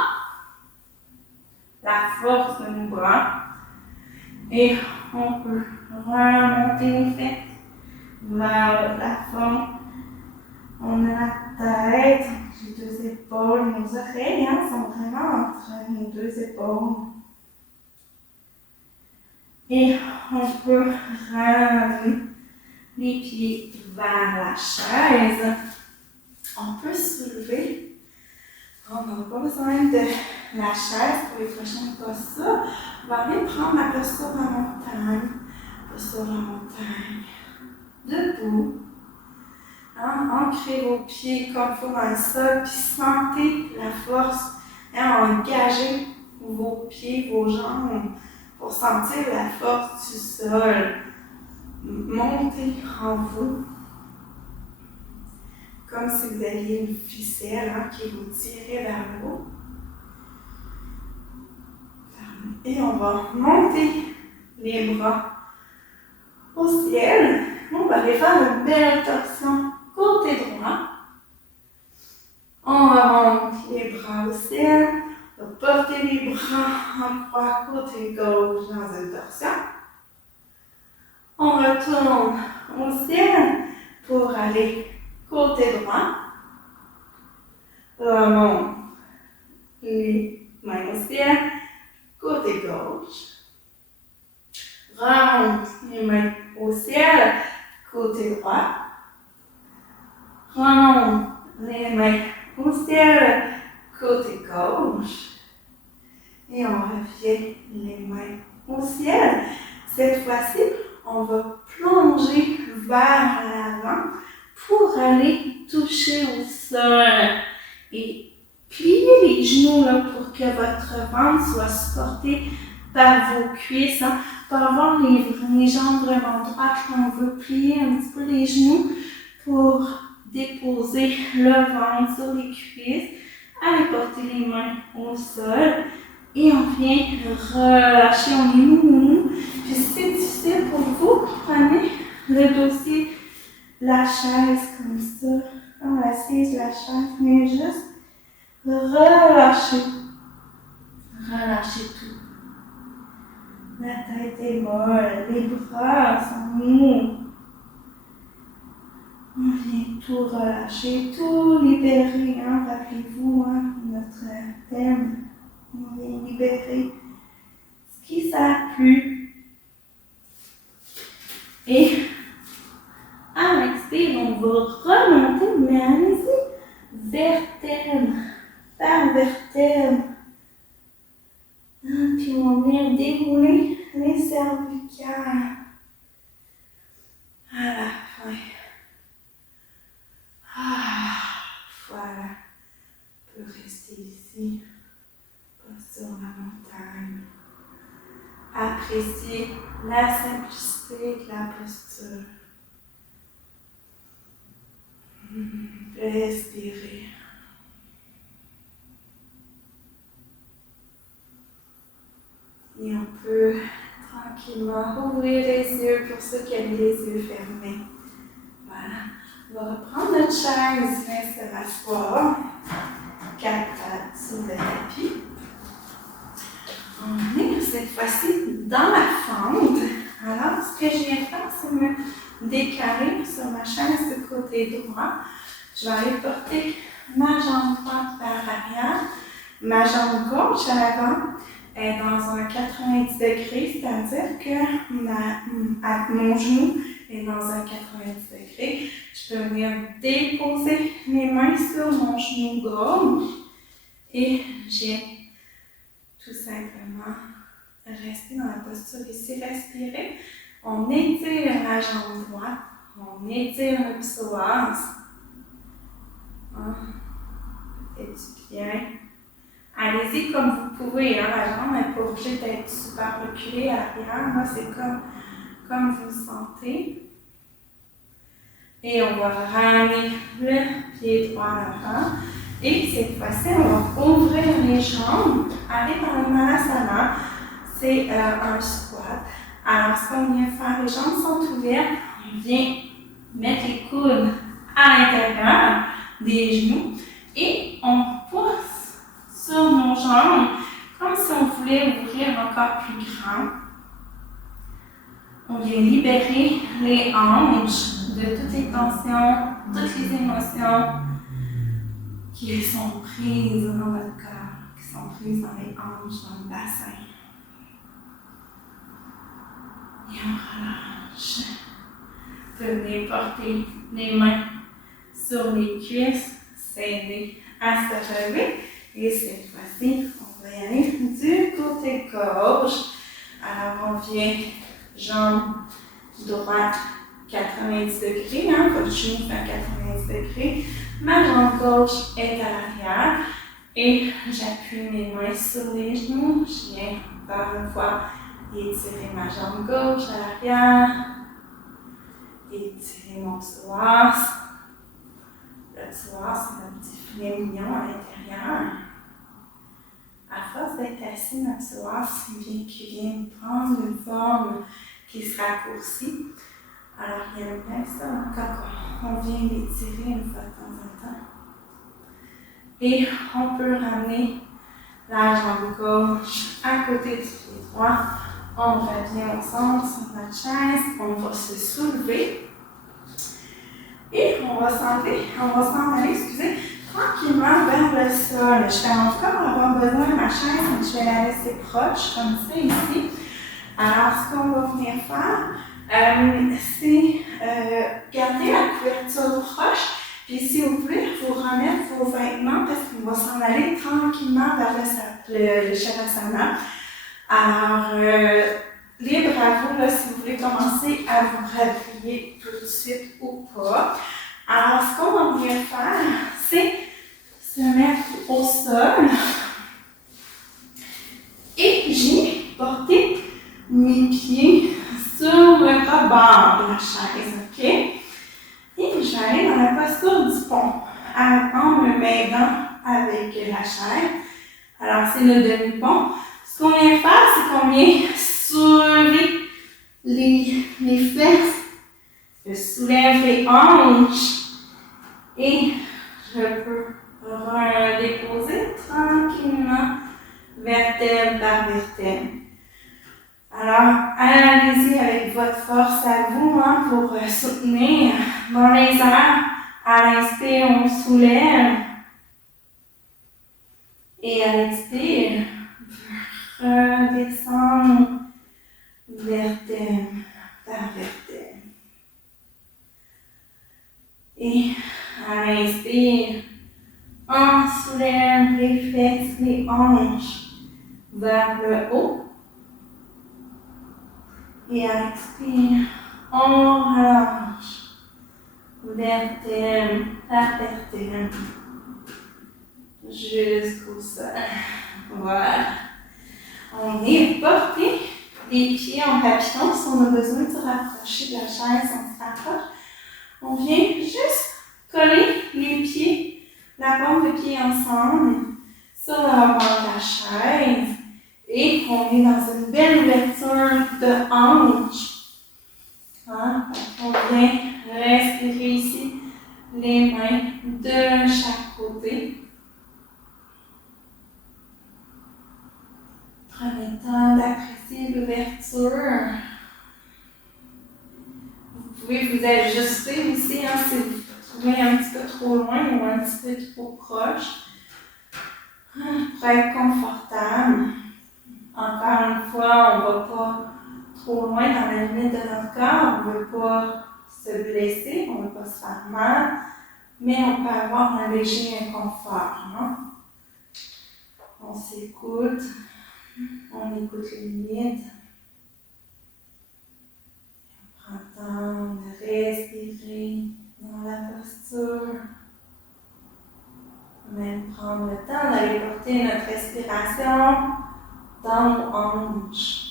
La force de nos bras. Et on peut remonter les fesses vers le plafond. On a la tête, les deux épaules, nos oreilles sont vraiment entre nos deux épaules. Et on peut ramener les pieds vers la chaise. On peut se lever. On n'a pas besoin de la chaise pour les prochaines postures. On va aller prendre la posture de la montagne. Posture de la montagne. Debout. Ancrez vos pieds comme il faut dans le sol, puis sentez la force. Engagez vos pieds, vos jambes pour sentir la force du sol. Montez en vous. Comme si vous aviez une ficelle qui vous tirait vers le haut. Et on va monter les bras au ciel. On va aller faire une belle torsion côté droit. On va monter les bras au ciel. On va porter les bras en croix côté gauche dans une torsion. On retourne au ciel pour aller côté droit. Remonte les mains au ciel. Côté gauche. Remonte les mains au ciel. Côté droit. Remonte les mains au ciel. Côté gauche. Et on revient les mains au ciel. Cette fois-ci, on va plonger vers l'avant pour aller toucher au sol. Et pliez les genoux pour que votre ventre soit supporté par vos cuisses. Pour avoir les jambes vraiment droites, on veut plier un petit peu les genoux pour déposer le ventre sur les cuisses. Allez porter les mains au sol. Et on vient relâcher, on est mou. Puis si c'est difficile pour vous, prenez le dossier, la chaise comme ça. On assise la chaise, mais juste relâchez. Relâchez tout. La tête est molle, les bras sont mous. On vient tout relâcher, tout libérer. Rappelez-vous notre thème. On vient libérer ce qui ne sert plus. Et à l'expire, on va remonter, mais allez-y, vertèbre par vertèbre. Puis on vient dérouler les cervicales à la fin. Voilà. On peut rester ici. Sur la montagne. Appréciez la simplicité de la posture. Respirez. Et on peut tranquillement ouvrir les yeux pour ceux qui avaient les yeux fermés. Voilà. On va reprendre notre chaise, se rasseoir. 4 pattes sur le tapis. On est cette fois-ci dans la fente. Alors, ce que je viens de faire, c'est me décaler sur ma chaise du côté droit. Je vais aller porter ma jambe droite vers l'arrière, ma jambe gauche à l'avant est dans un 90 degrés, c'est-à-dire que mon genou est dans un 90 degrés. Je peux venir déposer mes mains sur mon genou gauche et j'ai tout simplement rester dans la posture ici, respirer. On étire la jambe droite, on étire le psoas. Et du bien. Allez-y comme vous pouvez, la jambe n'est pas obligée d'être super reculée à l'arrière. Moi, c'est comme vous le sentez. Et on va ramener le pied droit à l'avant. Et cette fois-ci, on va ouvrir les jambes, aller dans le Malasana. C'est un squat. Alors, ce qu'on vient faire, les jambes sont ouvertes. On vient mettre les coudes à l'intérieur des genoux. Et on pousse sur nos jambes comme si on voulait ouvrir encore plus grand. On vient libérer les hanches de toutes les tensions, toutes les émotions qui sont prises dans votre corps, qui sont prises dans les hanches, dans le bassin. Et on relâche. Vous venez porter les mains sur les cuisses, s'aider à se relever. Et cette fois-ci, on va y aller du côté gauche. Alors, on vient jambe droite 90 degrés, votre genou fait 90 degrés. Ma jambe gauche est à l'arrière et j'appuie mes mains sur les genoux. Je viens encore une fois étirer ma jambe gauche à l'arrière. Étirer mon psoas. Le psoas, c'est un petit filet mignon à l'intérieur. À force d'être assis, notre psoas vient prendre une forme qui se raccourcit. Alors, il y a bien ça, quand on vient l'étirer une fois de temps en temps. Et on peut ramener la jambe gauche à côté du pied droit. On revient au centre sur notre chaise. On va se soulever. Et on va s'en aller, tranquillement vers le sol. Je vais encore avoir besoin de ma chaise, mais je vais la laisser proche, comme ça ici. Alors, ce qu'on va venir faire, c'est garder la couverture proche. Puis, si vous voulez, vous remettre vos vêtements parce qu'on va s'en aller tranquillement vers le Shavasana. Alors, libre à vous, là, si vous voulez commencer à vous réveiller tout de suite ou pas. Alors, ce qu'on va venir faire, c'est se mettre au sol et j'ai porté mes pieds sur le rebord de la chaise, ok? Et je vais aller dans la posture du pont en me m'aidant avec la chaise. Alors, c'est le demi-pont. Ce qu'on vient faire, c'est qu'on vient soulever les fesses. Je soulève les hanches et je peux redéposer tranquillement vertèbre par vertèbre. Alors, allez-y avec votre force à vous pour soutenir dans les airs. À l'inspire, on soulève. Et à l'expire, redescendre vertèbre par vertèbre. Et à l'inspire, on soulève les fesses, les hanches vers le haut. Et à l'expire, on relâche vertèbre par vertèbre jusqu'au sol. Voilà. On est porté les pieds en papillon. Si on a besoin de se rapprocher de la chaise, on se rapproche. On vient juste coller les pieds, la paume de pied ensemble sur le rebord de la chaise. Et on est dans une belle ouverture de hanche. On vient respirer ici les mains de chaque côté. Prenez le temps d'apprécier l'ouverture. Vous pouvez vous ajuster aussi si vous trouvez un petit peu trop loin ou un petit peu trop proche. Pour être confortable. Encore une fois, on ne va pas trop loin dans la limite de notre corps. On ne veut pas se blesser, on ne veut pas se faire mal, mais on peut avoir un léger inconfort. On s'écoute, on écoute les limites. On prend le temps de respirer dans la posture. Même prendre le temps d'aller porter notre respiration dans nos hanches.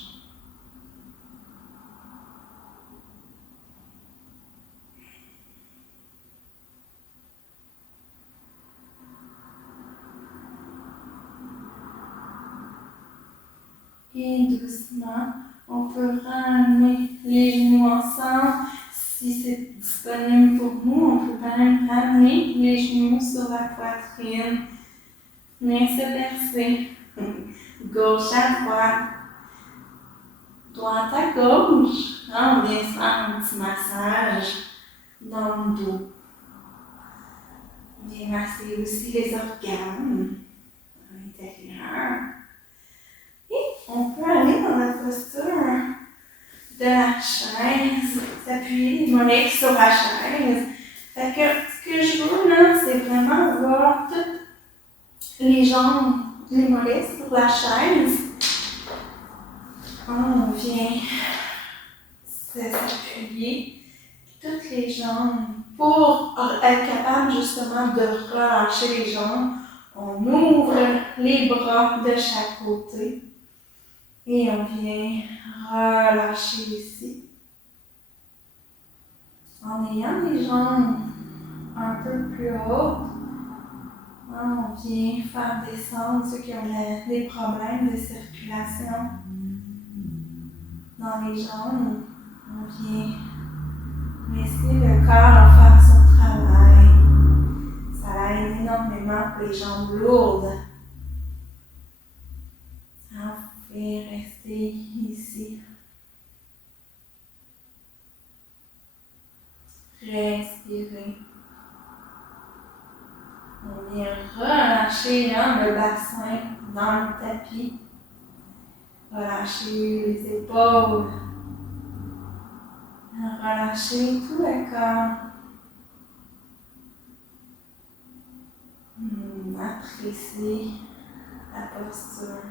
Et doucement, on peut ramener les genoux ensemble. Si c'est disponible pour nous, on peut quand même ramener les genoux sur la poitrine. Venir se bercer. Gauche à droite. Droite à gauche. On vient se faire un petit massage dans le dos. On vient masser aussi les organes à l'intérieur. Et on peut aller dans la posture de la chaise, s'appuyer les mollets sur la chaise. Fait que ce que je veux là, c'est vraiment avoir toutes les jambes, les mollets sur la chaise. On vient s'appuyer toutes les jambes pour être capable justement de relâcher les jambes. On ouvre les bras de chaque côté et on vient relâcher ici. En ayant les jambes un peu plus hautes, on vient faire descendre ceux qui ont des problèmes de circulation dans les jambes. On vient laisser le corps faire son travail. Ça aide énormément pour les jambes lourdes. Alors, vous pouvez rester ici. Respirez. On vient relâcher le bassin dans le tapis. Relâchez les épaules. Relâchez tout le corps. Appréciez la posture.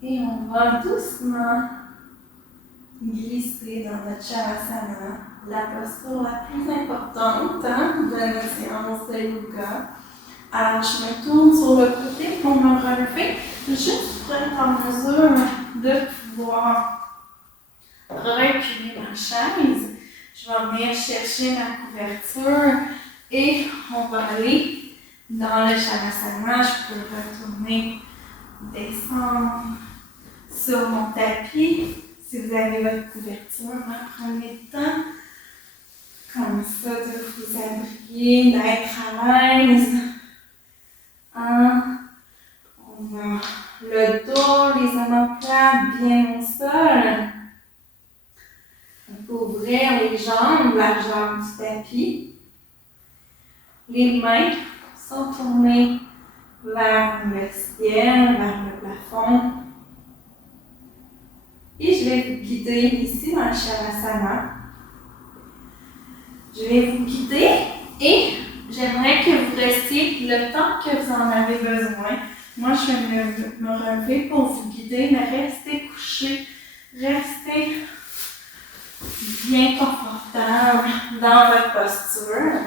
Et on va doucement glisser dans notre Shavasana, la posture la plus importante de notre séance de yoga. Alors, je me tourne sur le côté pour me relever, juste pour être en mesure de pouvoir reculer ma chaise. Je vais venir chercher ma couverture et on va aller dans le Shavasana. Je peux retourner, descendre sur mon tapis. Si vous avez votre couverture, prenez le temps comme ça de vous abriter, d'être à l'aise. On a le dos, les omoplates bien au sol. On peut ouvrir les jambes, largeur du tapis. Les mains sont tournées vers le ciel, vers le plafond. Et je vais vous guider ici dans le Shavasana. Je vais vous guider et j'aimerais que vous restiez le temps que vous en avez besoin. Moi, je vais me relever pour vous guider, mais restez couché, restez bien confortable dans votre posture.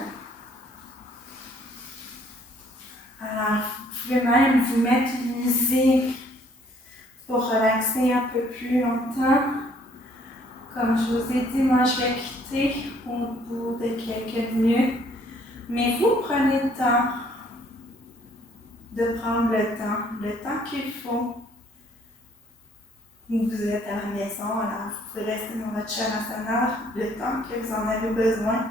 Alors, vous pouvez même vous mettre une musique pour relaxer un peu plus longtemps. Comme je vous ai dit, moi, je vais quitter au bout de quelques minutes. Mais vous prenez le temps de prendre le temps qu'il faut. Vous êtes à la maison, alors vous pouvez rester dans votre Shavasana le temps que vous en avez besoin,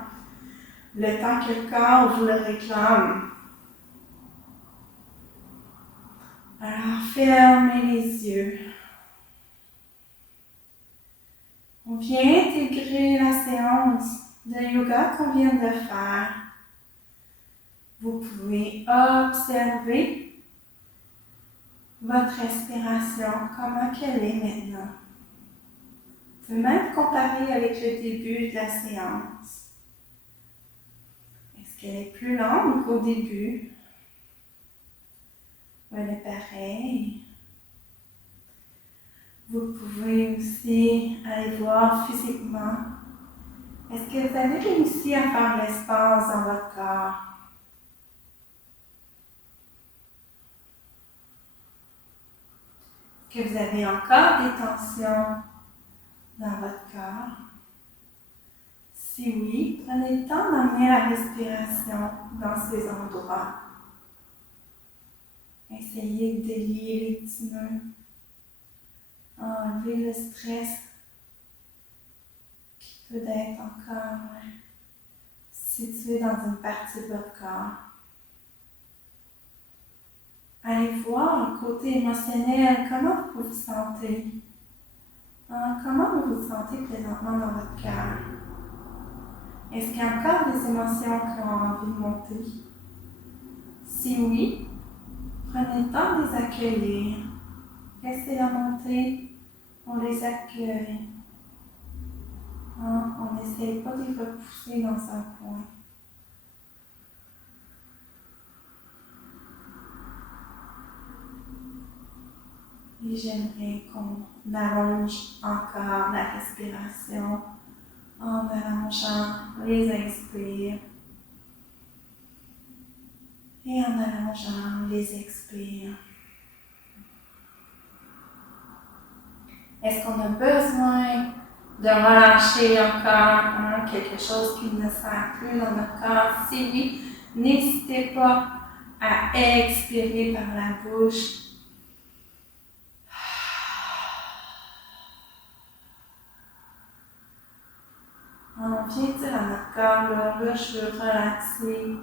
le temps que le corps vous le réclame. Alors, fermez les yeux. On vient intégrer la séance de yoga qu'on vient de faire. Vous pouvez observer votre respiration, comment qu'elle est maintenant. Vous pouvez même comparer avec le début de la séance. Est-ce qu'elle est plus longue qu'au début? Ou elle est pareille? Vous pouvez aussi aller voir physiquement. Est-ce que vous avez réussi à faire l'espace dans votre corps? Est-ce que vous avez encore des tensions dans votre corps? Si oui, prenez le temps d'emmener la respiration dans ces endroits. Essayez de délier les petits nœuds. Enlevez le stress qui peut être encore situé dans une partie de votre corps. allez voir le côté émotionnel, comment vous vous sentez. Comment vous vous sentez présentement dans votre cœur? Est-ce qu'il y a encore des émotions qui ont envie de monter? Si oui, prenez le temps de les accueillir. Laissez-la monter, on les accueille. On n'essaie pas de les repousser dans un coin. Et j'aimerais qu'on allonge encore la respiration en allongeant les inspires et en allongeant les expires. Est-ce qu'on a besoin de relâcher encore quelque chose qui ne sert plus dans notre corps? Si oui, n'hésitez pas à expirer par la bouche. On vient dire à notre corps, là, je veux relaxer.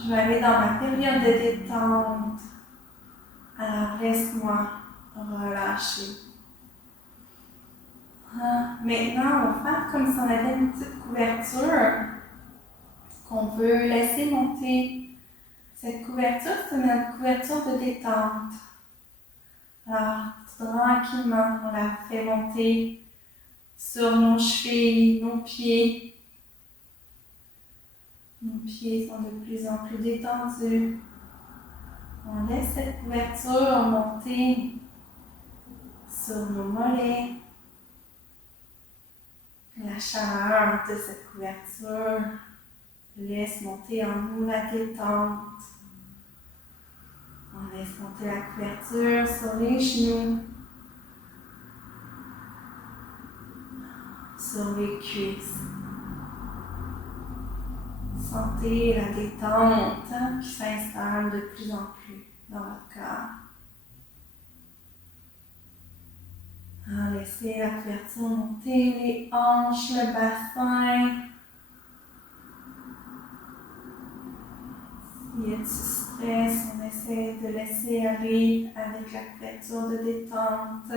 Je vais aller dans ma période de détente. Alors laisse-moi relâcher. Maintenant, on va faire comme si on avait une petite couverture qu'on veut laisser monter. Cette couverture, c'est une couverture de détente. Alors, tranquillement, on la fait monter sur nos chevilles, nos pieds. Nos pieds sont de plus en plus détendus. On laisse cette couverture monter sur nos mollets. La chaleur de cette couverture laisse monter en nous la détente. On laisse monter la couverture sur les genoux, sur les cuisses. Sentez la détente qui s'installe de plus en plus dans votre corps. Laissez la couverture monter les hanches, le bassin. S'il y a du stress, on essaie de laisser aller avec la couverture de détente.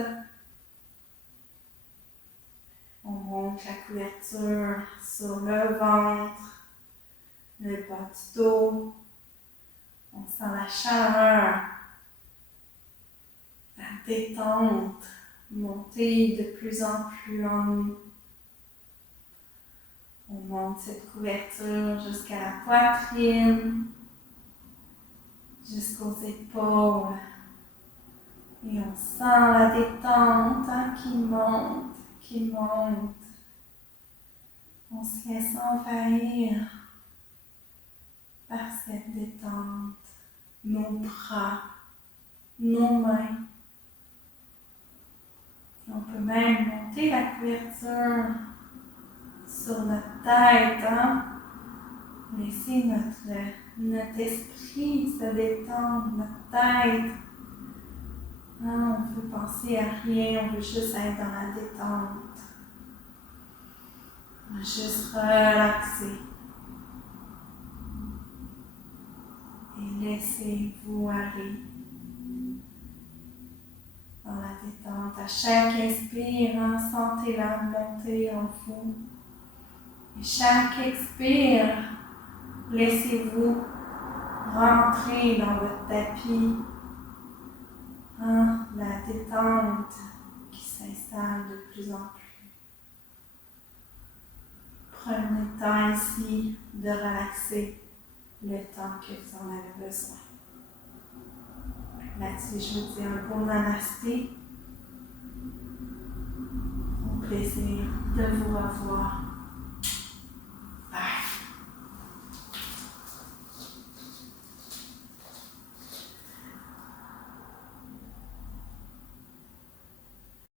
On monte la couverture sur le ventre, le bas du dos. On sent la chaleur, la détente monter de plus en plus en nous. On monte cette couverture jusqu'à la poitrine, jusqu'aux épaules. Et on sent la détente qui monte, qui monte. On se laisse envahir par cette détente. Nos bras, nos mains. On peut même monter la couverture sur notre tête. Laisser notre esprit se détendre, notre tête. On veut penser à rien, on veut juste être dans la détente. On va juste relaxer. Et laissez-vous aller dans la détente. À chaque inspire, sentez-la monter en vous. Et chaque expire, laissez-vous rentrer dans votre tapis. La détente qui s'installe de plus en plus. Prenez le temps ici de relaxer le temps que vous en avez besoin. Là-dessus, je vous dis un bon namasté. Au plaisir de vous revoir.